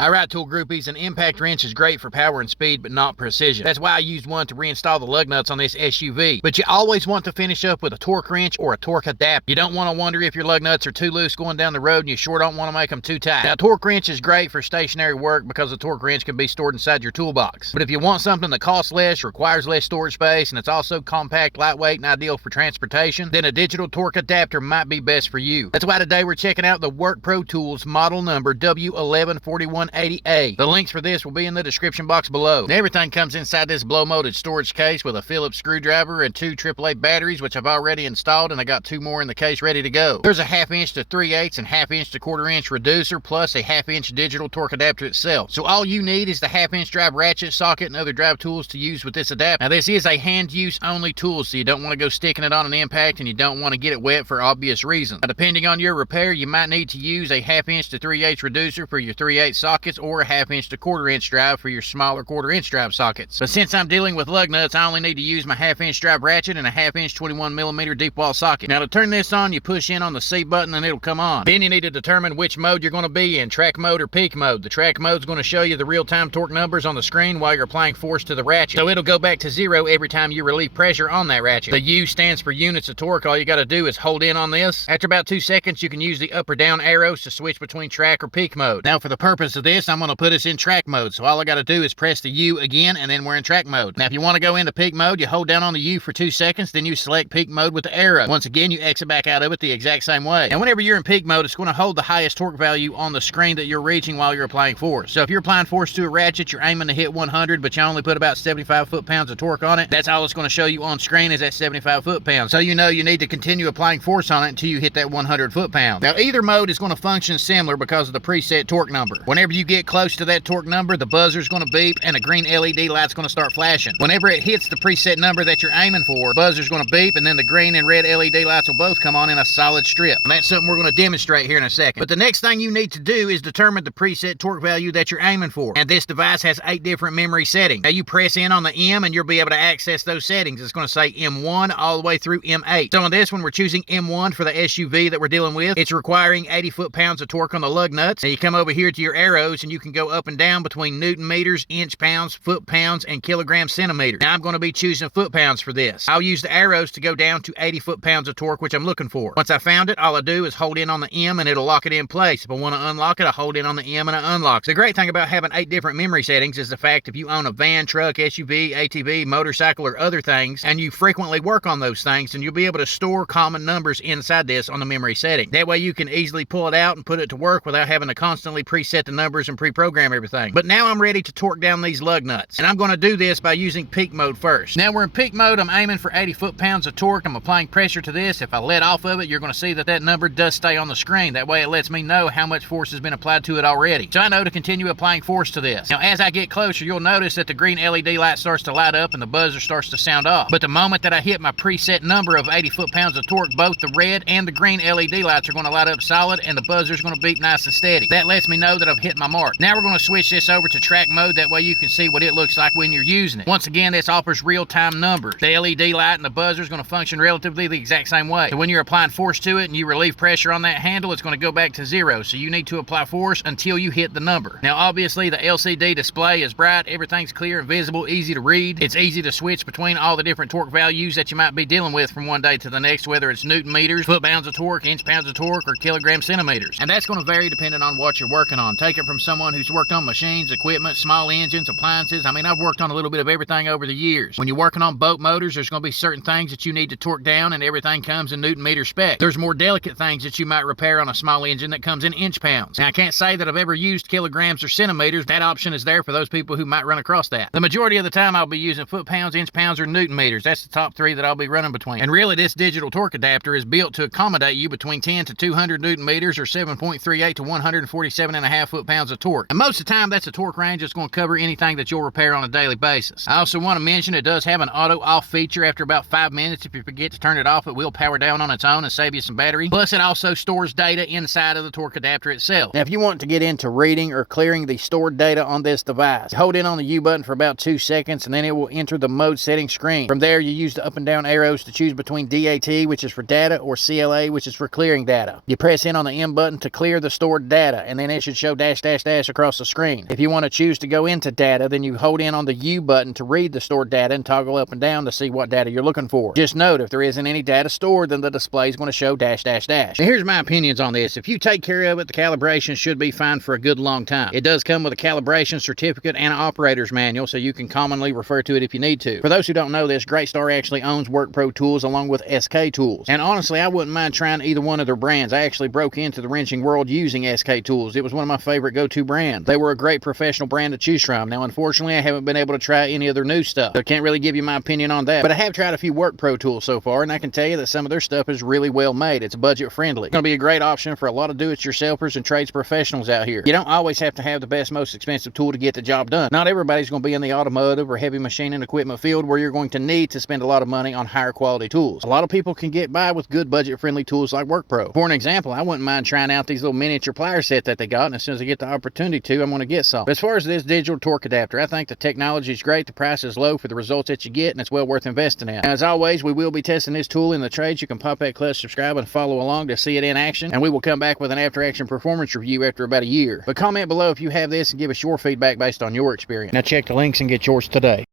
Alright, tool groupies, an impact wrench is great for power and speed, but not precision. That's why I used one to reinstall the lug nuts on this SUV. But you always want to finish up with a torque wrench or a torque adapter. You don't want to wonder if your lug nuts are too loose going down the road, and you sure don't want to make them too tight. Now, a torque wrench is great for stationary work because a torque wrench can be stored inside your toolbox. But if you want something that costs less, requires less storage space, and it's also compact, lightweight, and ideal for transportation, then a digital torque adapter might be best for you. That's why today we're checking out the Work Pro Tools model number W114180A. The links for this will be in the description box below. And everything comes inside this blow-molded storage case with a Phillips screwdriver and two AAA batteries, which I've already installed, and I got two more in the case ready to go. There's a 1/2 inch to 3/8 and 1/2 inch to 1/4 inch reducer, plus a 1/2 inch digital torque adapter itself. So all you need is the 1/2 inch drive ratchet, socket, and other drive tools to use with this adapter. Now this is a hand use only tool, so you don't want to go sticking it on an impact, and you don't want to get it wet for obvious reasons. Now, depending on your repair, you might need to use a 1/2 inch to 3/8 reducer for your 3/8 sockets, or a 1/2 inch to 1/4 inch drive for your smaller 1/4 inch drive sockets. But since I'm dealing with lug nuts, I only need to use my 1/2 inch drive ratchet and a 1/2 inch 21mm deep wall socket. Now to turn this on, you push in on the C button and it'll come on. Then you need to determine which mode you're going to be in, track mode or peak mode. The track mode is going to show you the real-time torque numbers on the screen while you're applying force to the ratchet. So it'll go back to 0 every time you relieve pressure on that ratchet. The U stands for units of torque. All you got to do is hold in on this. After about 2 seconds, you can use the up or down arrows to switch between track or peak mode. Now for the purpose of this, I'm going to put us in track mode. So all I got to do is press the U again, and then we're in track mode. Now if you want to go into peak mode, you hold down on the U for 2 seconds, then you select peak mode with the arrow. Once again, you exit back out of it the exact same way. And whenever you're in peak mode, it's going to hold the highest torque value on the screen that you're reaching while you're applying force. So if you're applying force to a ratchet, you're aiming to hit 100, but you only put about 75 foot-pounds of torque on it. That's all it's going to show you on screen is that 75 foot-pounds. So you know you need to continue applying force on it until you hit that 100 foot-pounds. Now either mode is going to function similar because of the preset torque number. Whenever you get close to that torque number, the buzzer's going to beep and a green LED light's going to start flashing. Whenever it hits the preset number that you're aiming for, the buzzer's going to beep, and then the green and red LED lights will both come on in a solid strip. And that's something we're going to demonstrate here in a second. But the next thing you need to do is determine the preset torque value that you're aiming for. And this device has 8 different memory settings. Now you press in on the M and you'll be able to access those settings. It's going to say M1 all the way through M8. So on this one, we're choosing M1 for the SUV that we're dealing with. It's requiring 80 foot-pounds of torque on the lug nuts. Now you come over here to your arrows and you can go up and down between Newton meters, inch pounds, foot pounds, and kilogram centimeters. Now I'm going to be choosing foot-pounds for this. I'll use the arrows to go down to 80 foot-pounds of torque, which I'm looking for. Once I found it, all I do is hold in on the M and it'll lock it in place. If I want to unlock it, I hold in on the M and it unlocks. The great thing about having 8 different memory settings is the fact if you own a van, truck, SUV, ATV, motorcycle, or other things, and you frequently work on those things, then you'll be able to store common numbers inside this on the memory setting. That way you can easily pull it out and put it to work without having to constantly preset the numbers and pre-program everything. But now I'm ready to torque down these lug nuts, and I'm going to do this by using peak mode first. Now we're in peak mode. I'm aiming for 80 foot-pounds of torque. I'm applying pressure to this. If I let off of it, you're going to see that that number does stay on the screen. That way it lets me know how much force has been applied to it already. So I know to continue applying force to this. Now as I get closer, you'll notice that the green LED light starts to light up and the buzzer starts to sound off. But the moment that I hit my preset number of 80 foot-pounds of torque, both the red and the green LED lights are going to light up solid and the buzzer's going to beep nice and steady. That lets me know that I've hit my mark. Now we're going to switch this over to track mode. That way you can see what it looks like when you're using it. Once again, this offers real-time numbers. The LED light and the buzzer is going to function relatively the exact same way. So when you're applying force to it and you relieve pressure on that handle, it's going to go back to 0. So you need to apply force until you hit the number. Now obviously the LCD display is bright. Everything's clear and visible, easy to read. It's easy to switch between all the different torque values that you might be dealing with from one day to the next, whether it's Newton meters, foot-pounds of torque, inch pounds of torque, or kilogram centimeters. And that's going to vary depending on what you're working on. Take it from someone who's worked on machines, equipment, small engines, appliances. I mean, I've worked on a little bit of everything over the years. When you're working on boat motors, there's going to be certain things that you need to torque down, and everything comes in Newton meter spec. There's more delicate things that you might repair on a small engine that comes in inch pounds. Now I can't say that I've ever used kilograms or centimeters. That option is there for those people who might run across that. The majority of the time I'll be using foot-pounds, inch pounds, or Newton meters. That's the top 3 that I'll be running between. And really this digital torque adapter is built to accommodate you between 10 to 200 Newton meters or 7.38 to 147.5 foot-pounds of torque. And most of the time that's a torque range that's going to cover anything that you'll repair on a daily basis. I also want to mention it does have an auto off feature. After about 5 minutes, if you forget to turn it off, it will power down on its own and save you some battery. Plus it also stores data inside of the torque adapter itself. Now if you want to get into reading or clearing the stored data on this device, hold in on the U button for about 2 seconds and then it will enter the mode setting screen. From there you use the up and down arrows to choose between DAT, which is for data, or CLA, which is for clearing data. You press in on the M button to clear the stored data, and then it should show -H dash dash across the screen. If you want to choose to go into data, then you hold in on the U button to read the stored data and toggle up and down to see what data you're looking for. Just note, if there isn't any data stored, then the display is going to show dash dash dash. Now, here's my opinions on this. If you take care of it, the calibration should be fine for a good long time. It does come with a calibration certificate and an operator's manual, so you can commonly refer to it if you need to. For those who don't know this, Great Star actually owns WorkPro tools along with SK tools. And honestly, I wouldn't mind trying either one of their brands. I actually broke into the wrenching world using SK tools. It was one of my favorite go-to brands. They were a great professional brand to choose from. Now, unfortunately, I haven't been able to try any of their new stuff, so I can't really give you my opinion on that. But I have tried a few WorkPro tools so far, and I can tell you that some of their stuff is really well made. It's budget friendly. It's going to be a great option for a lot of do-it-yourselfers and trades professionals out here. You don't always have to have the best, most expensive tool to get the job done. Not everybody's going to be in the automotive or heavy machining equipment field where you're going to need to spend a lot of money on higher quality tools. A lot of people can get by with good budget-friendly tools like WorkPro. For an example, I wouldn't mind trying out these little miniature plier set that they got, and as soon as I get the opportunity to, I'm going to get some. But as far as this digital torque adapter, I think the technology is great, the price is low for the results that you get, and it's well worth investing in. Now, as always, we will be testing this tool in the trades. You can pop that clutch, subscribe, and follow along to see it in action, and we will come back with an after-action performance review after about a year. But comment below if you have this and give us your feedback based on your experience. Now check the links and get yours today.